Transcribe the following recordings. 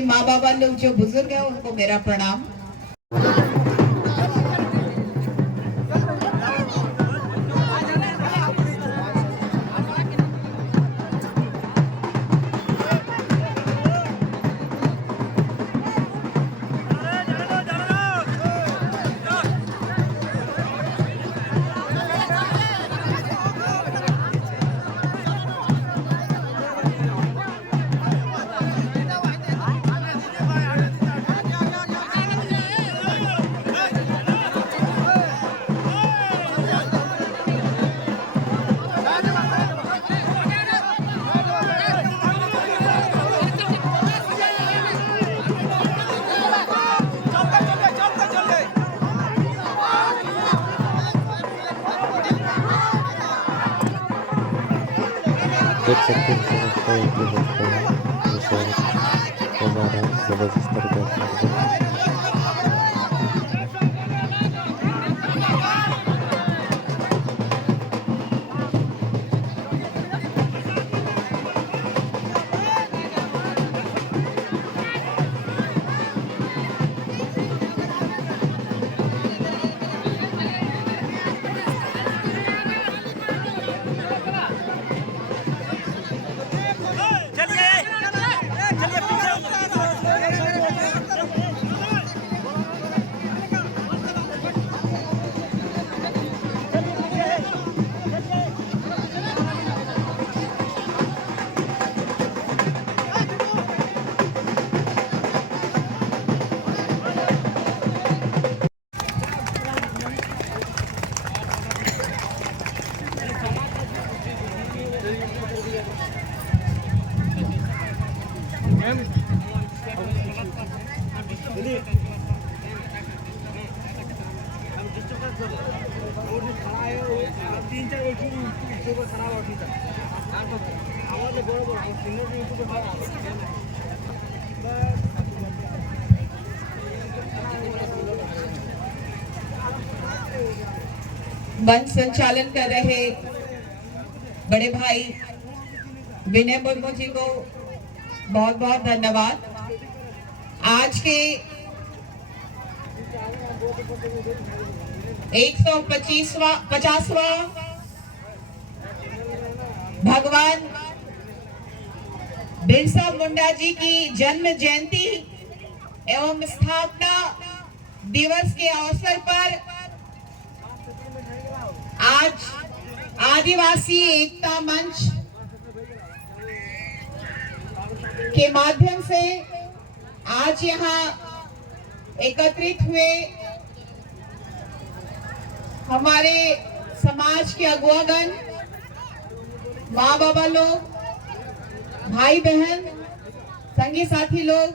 माँ बाबा लोग जो बुजुर्ग हैं उनको मेरा प्रणाम। देख सकते हैं समझता है कि बचपन है विशाल हमारा जबरदस्त तरीका मंच संचालन कर रहे बड़े भाई विनय मुर्मू जी को बहुत बहुत धन्यवाद। आज के 150वां भगवान बिरसा मुंडा जी की जन्म जयंती एवं स्थापना दिवस के अवसर पर आज आदिवासी एकता मंच के माध्यम से आज यहाँ एकत्रित हुए हमारे समाज के अगुवागण, माँ बाबा लोग, भाई बहन, संगी साथी लोग,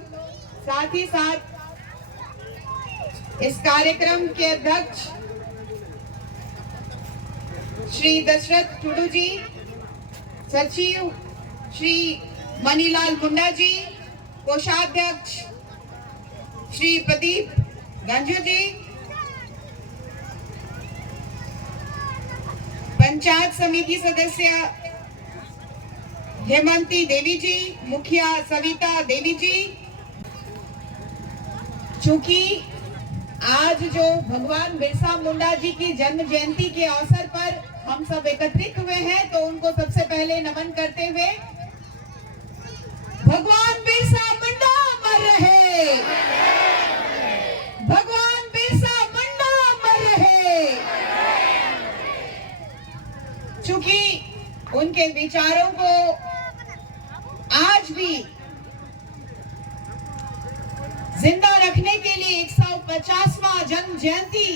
साथ ही साथ इस कार्यक्रम के अध्यक्ष श्री दशरथ टुडू जी, सचिव श्री मनीलाल मुंडा जी, कोषाध्यक्ष श्री प्रदीप गंजू जी, पंचायत समिति सदस्य हेमंती देवी जी, मुखिया सविता देवी जी। चूंकि आज जो भगवान बिरसा मुंडा जी की जन्म जयंती के अवसर पर हम सब एकत्रित हुए हैं, तो उनको सबसे पहले नमन करते हुए भगवान बिरसा मुंडा अमर रहे, भगवान बिरसा मुंडा अमर रहे। चूंकि उनके विचारों को आज भी जिंदा रखने के लिए 150वां जन्म जयंती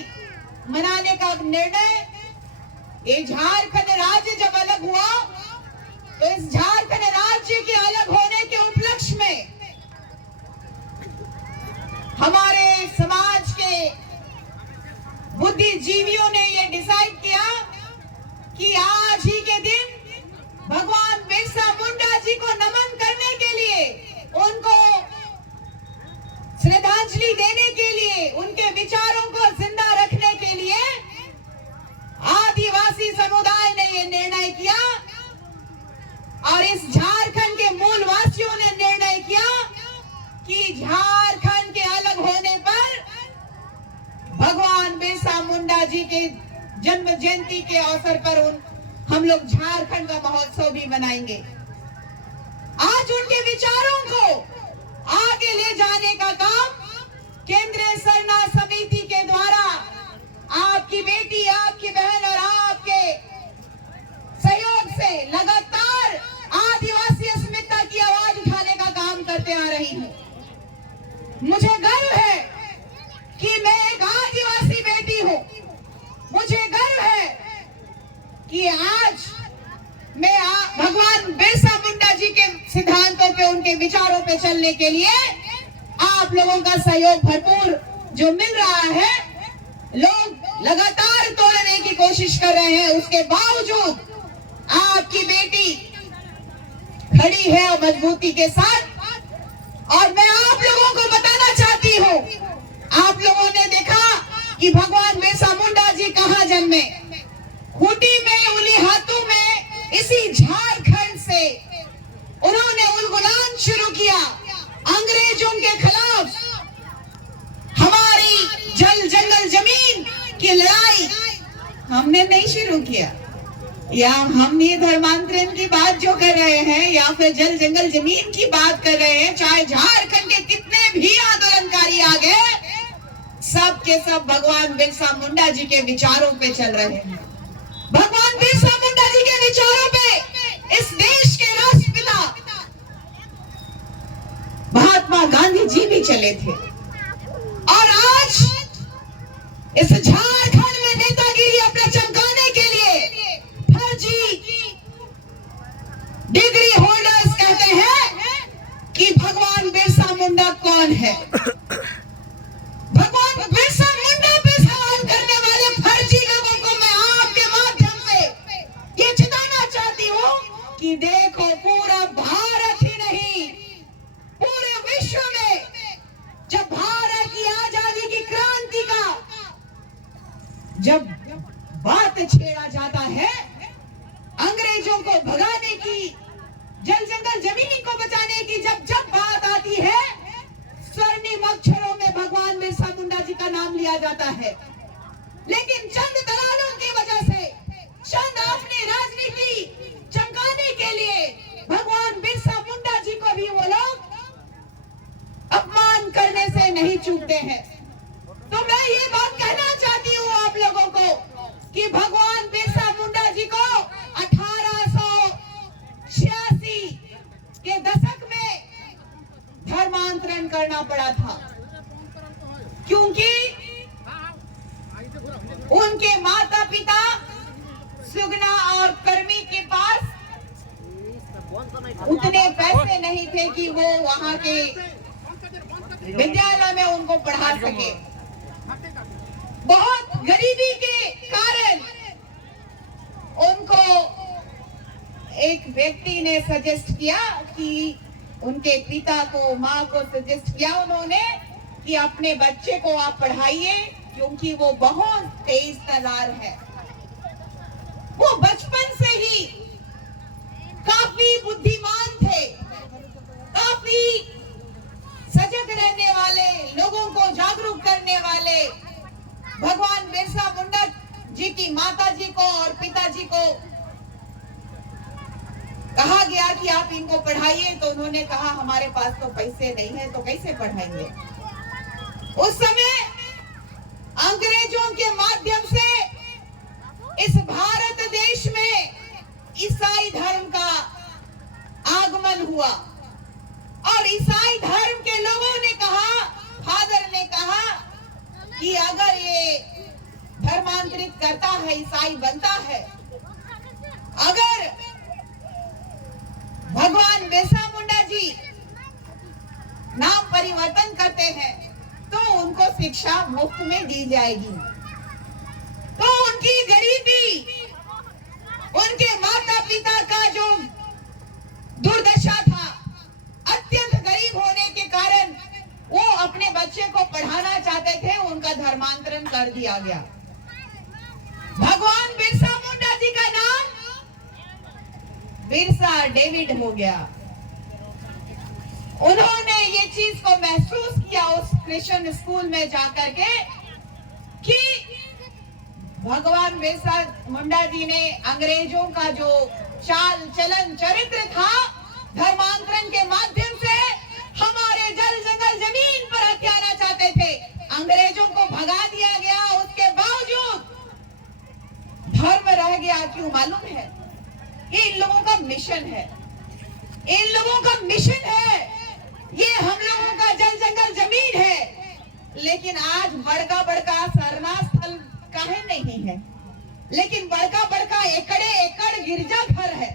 मनाने का निर्णय, ये झारखंड राज्य जब अलग हुआ तो इस झारखंड राज्य के अलग होने के उपलक्ष्य में हमारे समाज के बुद्धिजीवियों ने ये डिसाइड किया कि आज ही के दिन भगवान बिरसा मुंडा जी को नमन करने के लिए, उनको श्रद्धांजलि देने के लिए, उनके विचारों को जिंदा रखने के लिए आदिवासी समुदाय ने ये निर्णय किया और इस झारखंड के मूल वासियों ने निर्णय किया कि कि झारखंड के अलग होने पर भगवान बिरसा मुंडा जी के जन्म जयंती के अवसर पर हम लोग झारखंड का महोत्सव भी मनाएंगे। आज उनके विचारों को आगे ले जाने का काम केंद्रीय सरना समिति के द्वारा आपकी बेटी, आपकी बहन और आपके सहयोग से लगातार आदिवासी अस्मिता की आवाज उठाने का काम करते आ रही हूँ। मुझे गर्व है कि मैं एक आदिवासी बेटी हूँ। मुझे गर्व है कि आज मैं भगवान बिरसा मुंडा जी के सिद्धांतों पे, उनके विचारों पे चलने के लिए आप लोगों का सहयोग भरपूर जो मिल रहा है। लोग लगातार तोड़ने की कोशिश कर रहे हैं, उसके बावजूद आपकी बेटी खड़ी है और मजबूती के साथ। और मैं आप लोगों को बताना चाहती हूँ, आप लोगों ने देखा कि भगवान बिरसा मुंडा जी कहाँ जन्मे, खूंटी में, उलीहातू में, इसी झारखंड से उन्होंने उलगुलान शुरू किया अंग्रेजों के खिलाफ। हमारी जल जंगल जमीन की लड़ाई हमने नहीं शुरू किया, या हम ये धर्मांतरण की बात जो कर रहे हैं या फिर जल जंगल जमीन की बात कर रहे हैं, चाहे झारखंड के कितने भी आंदोलनकारी आ गए, सब के सब भगवान बिरसा मुंडा जी के विचारों पे चल रहे हैं। भगवान बिरसा मुंडा जी के विचारों पे इस देश के राष्ट्रपिता महात्मा गांधी जी भी चले थे। और आज इस झारखंड में नेतागिरी अपना चमकाने के लिए फर्जी डिग्री होल्डर्स कहते हैं कि भगवान बिरसा मुंडा कौन है। भगवान बिरसा मुंडा पे सवाल करने वाले फर्जी लोगों को मैं आपके माध्यम से ये चिताना चाहती हूँ कि देखो, पूरा भारत ही नहीं, पूरे विश्व में जब भारत की आजादी की क्रांति का जब बात छेड़ा जाता है, अंग्रेजों को भगाने की, जल जंगल जमीन को बचाने की जब बात आती है, स्वर्णिम अक्षरों में भगवान बिरसा मुंडा जी का नाम लिया जाता है। लेकिन चंद दलालों की वजह से, चंद अपनी राजनीति चमकाने के लिए भगवान बिरसा मुंडा जी को भी वो लोग अपमान करने से नहीं चूकते हैं। तो मैं ये बात कहना चाहती हूँ आप लोगों को कि भगवान बिरसा मुंडा जी को 1886 के दशक में धर्मांतरण करना पड़ा था, क्योंकि उनके माता पिता सुगना और कर्मी के पास उतने पैसे नहीं थे कि वो वहां के विद्यालय में उनको पढ़ा सके। बहुत गरीबी के कारण उनको एक व्यक्ति ने सजेस्ट किया कि उनके पिता को, माँ को सजेस्ट किया उन्होंने कि अपने बच्चे को आप पढ़ाइए, क्योंकि वो बहुत तेज तर्रार है। वो बचपन से ही काफी बुद्धिमान थे, काफी सजग रहने वाले, लोगों को जागरूक करने वाले। भगवान बिरसा मुंडा जी की माता जी को और पिताजी को कहा गया कि आप इनको पढ़ाइए, तो उन्होंने कहा हमारे पास तो पैसे नहीं है, तो कैसे पढ़ाएंगे। उस समय अंग्रेजों के माध्यम से इस भारत देश में ईसाई धर्म का आगमन हुआ और ईसाई धर्म के लोगों ने कहा, फादर ने कहा कि अगर ये धर्मांतरित करता है, ईसाई बनता है, अगर भगवान बिरसा मुंडा जी नाम परिवर्तन करते हैं तो उनको शिक्षा मुफ्त में दी जाएगी। तो उनकी गरीबी, उनके माता पिता का जो दुर्दशा था, अत्यंत गरीब होने के कारण वो अपने बच्चे को पढ़ाना चाहते थे, उनका धर्मांतरण कर दिया गया। भगवान बिरसा मुंडा जी का नाम बिरसा डेविड हो गया। उन्होंने ये चीज को महसूस मिशन स्कूल में जाकर के कि भगवान बिरसा मुंडा जी ने अंग्रेजों का जो चाल चलन चरित्र था, धर्मांतरण के माध्यम से हमारे जल जंगल जमीन पर हथियाना चाहते थे। अंग्रेजों को भगा दिया गया, उसके बावजूद धर्म रह गया। क्यों मालूम है? ये इन लोगों का मिशन है, इन लोगों का मिशन है। ये हम लोगों का जल जंगल जमीन है, लेकिन आज बड़का बड़का सरना स्थल काहे नहीं है, लेकिन बड़का बड़का एकड़े एकड़ गिरजा घर है।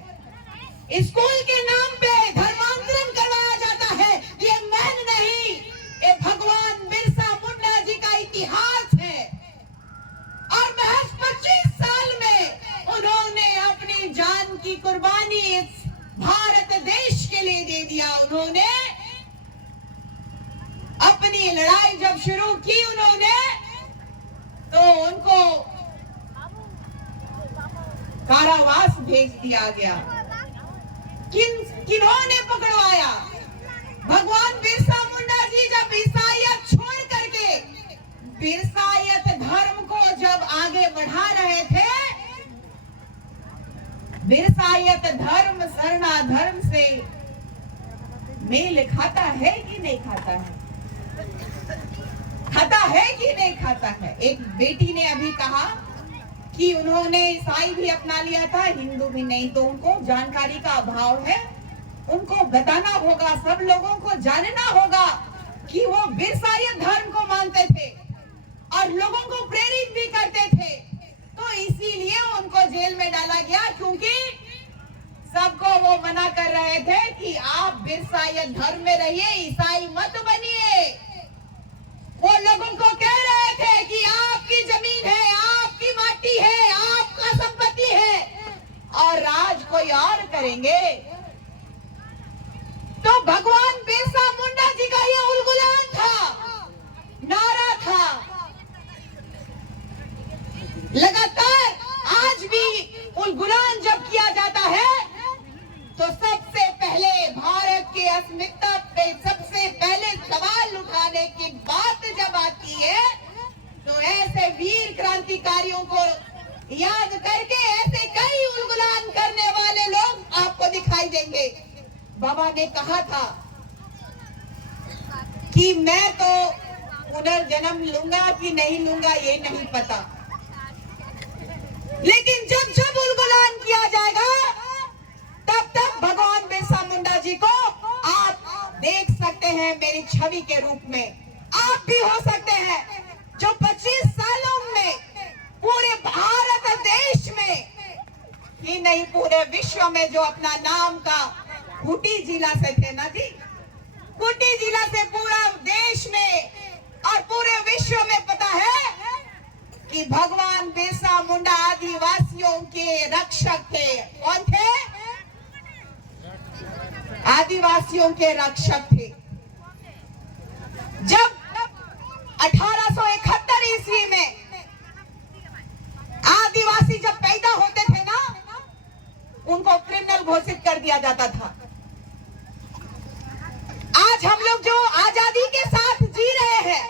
स्कूल के नाम पे धर्मांतरण करवाया जाता है। ये मैन नहीं, ये भगवान बिरसा मुंडा जी का इतिहास है। और महज 25 साल में उन्होंने अपनी जान की कुर्बानी इस भारत देश के लिए दे दिया। उन्होंने अपनी लड़ाई जब शुरू की उन्होंने, तो उनको कारावास भेज दिया गया। किन्होंने पकड़वाया? भगवान बिरसा मुंडा जी जब ईसाईयत छोड़ करके बिरसायत धर्म को जब आगे बढ़ा रहे थे, बिरसायत धर्म सरना धर्म से मेल खाता है कि नहीं खाता है? खाता है कि नहीं खाता है? एक बेटी ने अभी कहा कि उन्होंने ईसाई भी अपना लिया था, हिंदू भी नहीं, तो उनको जानकारी का अभाव है। उनको बताना होगा, सब लोगों को जानना होगा कि वो बिरसायत धर्म को मानते थे और लोगों को प्रेरित भी करते थे। तो इसीलिए उनको जेल में डाला गया, क्योंकि सबको वो मना कर रहे थे कि आप बिरसायत धर्म में रहिए, ईसाई मत बनिए। वो लोगों को कह रहे थे कि आपकी जमीन है, आपकी माटी है, आपका संपत्ति है और राज कोई और करेंगे। तो भगवान बिरसा मुंडा जी का ये उलगुलान था, नारा था। लगातार आज भी उलगुलान जब किया जाता है, तो सबसे पहले भारत की अस्मिता पे सबसे पहले सवाल उठाने की बात जब आती है, तो ऐसे वीर क्रांतिकारियों को याद करके ऐसे कई उलगुलान करने वाले लोग आपको दिखाई देंगे। बाबा ने कहा था कि मैं तो पुनर्जन्म लूंगा कि नहीं लूंगा ये नहीं पता, लेकिन जब जब उलगुलान किया जाएगा तब तक भगवान बिरसा मुंडा जी को आप देख सकते हैं मेरी छवि के रूप में। आप भी हो सकते हैं जो 25 सालों में पूरे भारत देश में ही नहीं पूरे विश्व में जो अपना नाम का खूंटी जिला से थे ना जी, खूंटी जिला से पूरा देश में और पूरे विश्व में पता है कि भगवान बिरसा मुंडा आदिवासियों के रक्षक थे। कौन थे? आदिवासियों के रक्षक थे। जब 1871 ईस्वी में आदिवासी जब पैदा होते थे ना, उनको क्रिमिनल घोषित कर दिया जाता था। आज हम लोग जो आजादी के साथ जी रहे हैं,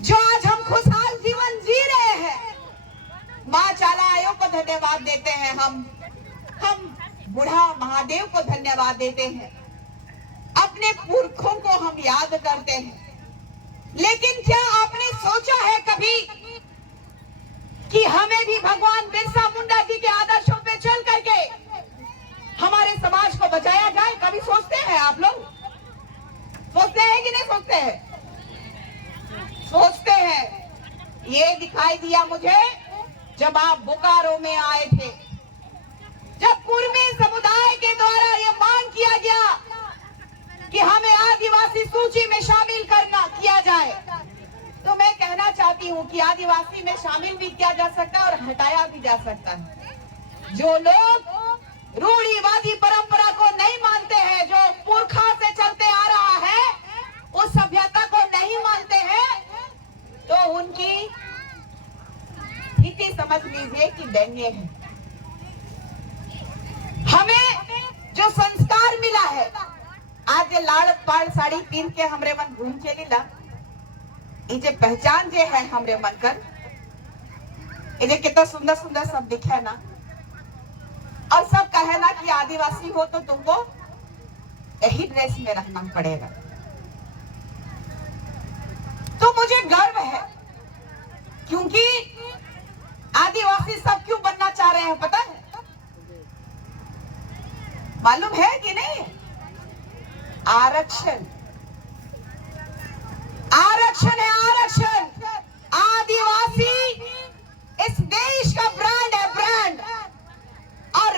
जो आज हम खुशहाल जीवन जी रहे हैं, मां चाला आयोग को धन्यवाद देते हैं, हम बुढ़ा महादेव को धन्यवाद देते हैं, अपने पुरखों को हम याद करते हैं। लेकिन क्या आपने सोचा है कभी कि हमें भी भगवान बिरसा मुंडा जी के आदर्शों पे चल करके हमारे समाज को बचाया जाए? कभी सोचते हैं आप लोग? सोचते हैं कि नहीं सोचते हैं? सोचते हैं। ये दिखाई दिया मुझे जब आप बोकारो में आए थे, जब कुर्मी समुदाय के द्वारा ये मांग किया गया कि हमें आदिवासी सूची में शामिल किया जाए, तो मैं कहना चाहती हूँ कि आदिवासी में शामिल भी किया जा सकता है और हटाया भी जा सकता है। जो लोग रूढ़िवादी परंपरा को नहीं मानते हैं, जो पुरखा से चलते आ रहा है, उस सभ्यता को नहीं मानते हैं, तो उनकी स्थिति समझ लीजिए कि दयनीय है। हमें जो संस्कार मिला है, आज ये लाड़ पाड़ साड़ी पहन के हमरे मन घूम चली ला, ये जे पहचान जे है हमरे मन कर, ये जे कितना सुंदर सुंदर सब दिखे ना, और सब कहे ना कि आदिवासी हो तो तुमको यही ड्रेस में रहना पड़ेगा। तो मुझे गर्व है, क्योंकि आदिवासी सब क्यों बनना चाह रहे हैं पता है? मालूम है कि नहीं? आरक्षण, आरक्षण है, आरक्षण। आदिवासी इस देश का ब्रांड है, ब्रांड। और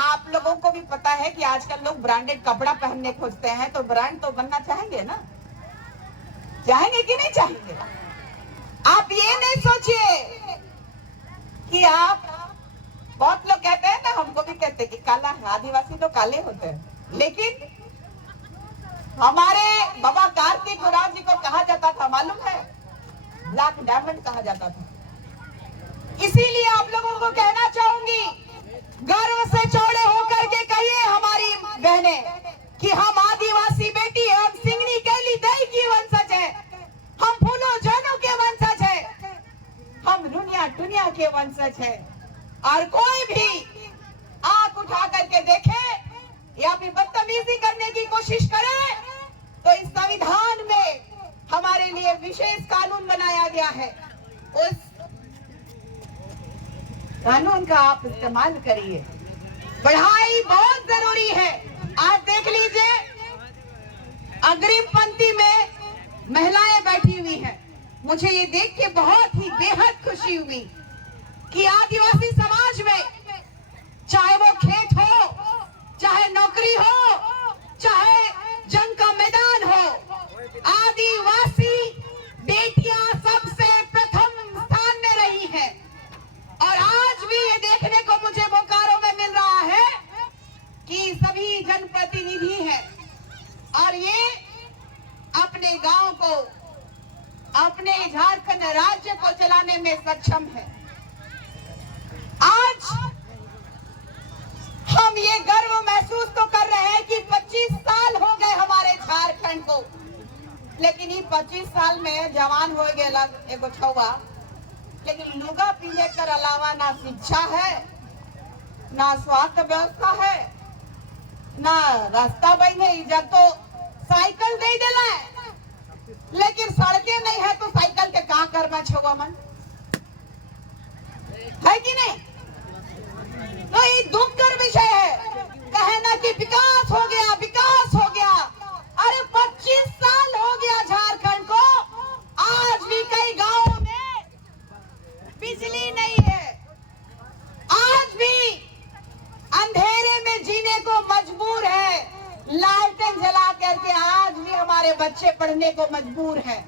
आप लोगों को भी पता है कि आजकल लोग ब्रांडेड कपड़ा पहनने खोजते हैं, तो ब्रांड तो बनना चाहेंगे ना? चाहेंगे कि नहीं चाहेंगे? आप ये नहीं सोचिए कि आप, बहुत लोग कहते हैं ना, हमको भी कहते हैं कि काला है, आदिवासी तो काले होते हैं, लेकिन हमारे बाबा कार्तिक उरांव जी को कहा जाता था, मालूम है? ब्लैक डायमंड कहा जाता था। इसीलिए आप लोगों को कहना चाहूंगी, गर्व से चौड़े होकर के कहिए हमारी बहने कि हम आदिवासी बेटी है, हम सिंगनी कैली दई की वंशज है, हम फूलों जानों के वंशज है, हम दुनिया दुनिया के वंशज है। और कोई भी आंख उठा करके देखे या फिर बदतमीजी करने की कोशिश करे, तो इस संविधान में हमारे लिए विशेष कानून बनाया गया है, उस कानून का आप इस्तेमाल करिए। पढ़ाई बहुत जरूरी है। आज देख लीजिए, अग्रिम पंक्ति में महिलाएं बैठी हुई हैं। मुझे ये देख के बहुत ही बेहद खुशी हुई कि आदिवासी समाज में, चाहे वो खेत हो, चाहे नौकरी हो, चाहे जंग का मैदान हो, आदिवासी बेटियां सबसे प्रथम स्थान में रही हैं। और आज भी ये देखने को मुझे बोकारो में मिल रहा है कि सभी जनप्रतिनिधि हैं और ये अपने गांव को, अपने झारखंड राज्य को चलाने में सक्षम है। आज हम ये गर्व महसूस तो कर रहे हैं कि 25 साल हो गए हमारे झारखंड को, लेकिन ये 25 साल में जवान हो गए लग एगो छौवा, लेकिन लुगा पीले कर अलावा ना शिक्षा है, ना स्वास्थ्य व्यवस्था है, ना रास्ता बने। जब तो साइकिल दे देला है, लेकिन सड़कें नहीं है, तो साइकिल के कहाँ करना छुआ मन है कि नहीं? तो ये दुख कर विषय है, कहे ना कि विकास हो गया, विकास हो गया। अरे 25 साल हो गया झारखंड को, आज भी कई गांवों में बिजली नहीं है, आज भी अंधेरे में जीने को मजबूर है, लालटेन जला करके आज भी हमारे बच्चे पढ़ने को मजबूर हैं।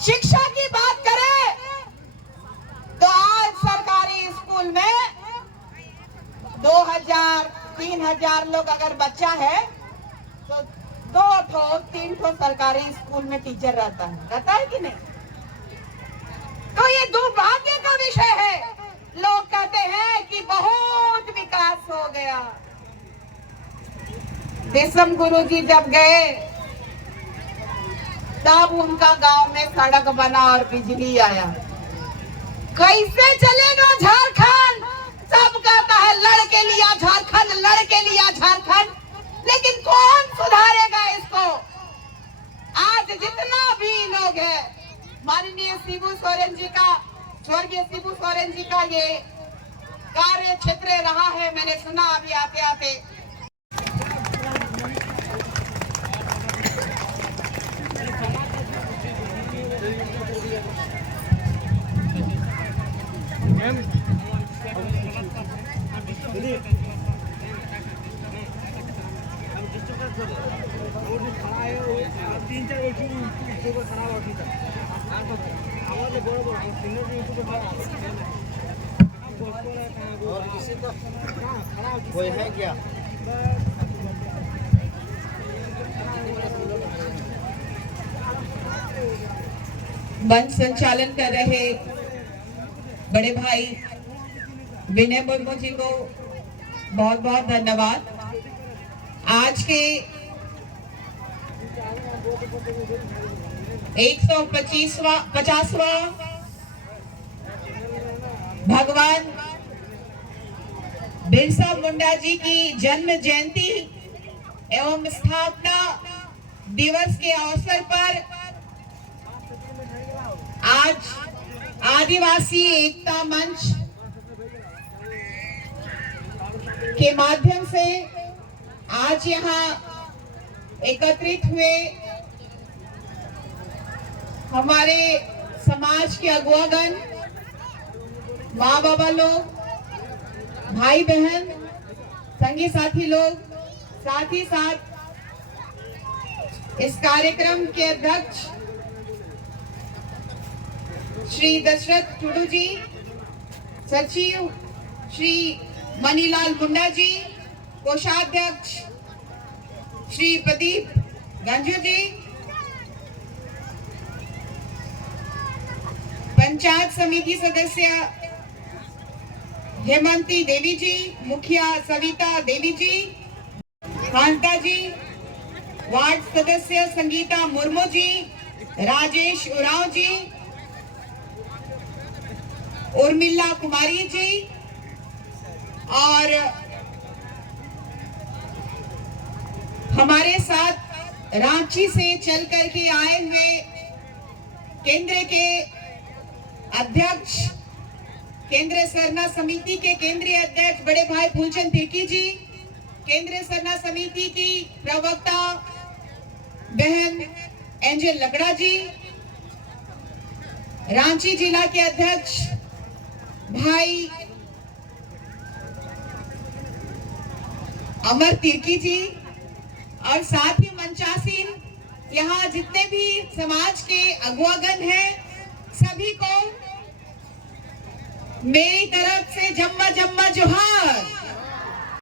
शिक्षा की बात करें तो आज सरकारी स्कूल में 2000-3000 लोग अगर बच्चा है तो 2-3 सरकारी स्कूल में टीचर रहता है कि नहीं? तो ये दुर्भाग्य का विषय है। लोग कहते हैं कि बहुत विकास हो गया। देशम गुरु जी जब गए तब उनका गांव में सड़क बना और बिजली आया। कैसे चलेगा झारखंड? सब कहता है लड़के लिया झारखंड, लड़के लिया झारखंड, लेकिन कौन सुधारेगा इसको? आज जितना भी लोग है, माननीय शिबू सोरेन जी का, स्वर्गीय शिबू सोरेन जी का ये कार्य क्षेत्र रहा है, मैंने सुना अभी आते आते। कोई है क्या? मंच संचालन कर रहे बड़े भाई विनय मुर्मू जी को बहुत बहुत धन्यवाद। आज के 150वां भगवान बिरसा मुंडा जी की जन्म जयंती एवं स्थापना दिवस के अवसर पर आज आदिवासी एकता मंच के माध्यम से आज यहाँ एकत्रित हुए हमारे समाज के अगुवागण, माँ बाबा लोग, भाई बहन, संगी साथी लोग, साथ ही साथ इस कार्यक्रम के अध्यक्ष श्री दशरथ टुडू जी, सचिव श्री मनीलाल मुंडा जी, कोषाध्यक्ष श्री प्रदीप गंजू जी, पंचायत समिति सदस्य हेमंती देवी जी, मुखिया सविता देवी जी, कांता जी, वार्ड सदस्य संगीता मुर्मू जी, राजेश उरांव जी, उर्मिला कुमारी जी और हमारे साथ रांची से चल करके आए हुए केंद्र के अध्यक्ष, केंद्रीय सरना समिति के केंद्रीय अध्यक्ष बड़े भाई फूलचंद तिर्की जी, केंद्रीय सरना समिति की प्रवक्ता बहन एंजल लकड़ा जी, रांची जिला के अध्यक्ष भाई अमर तिर्की जी और साथ ही मंचासीन यहाँ जितने भी समाज के अगुवागण हैं, सभी को मेरी तरफ से जम्मा जम्मा जोहार।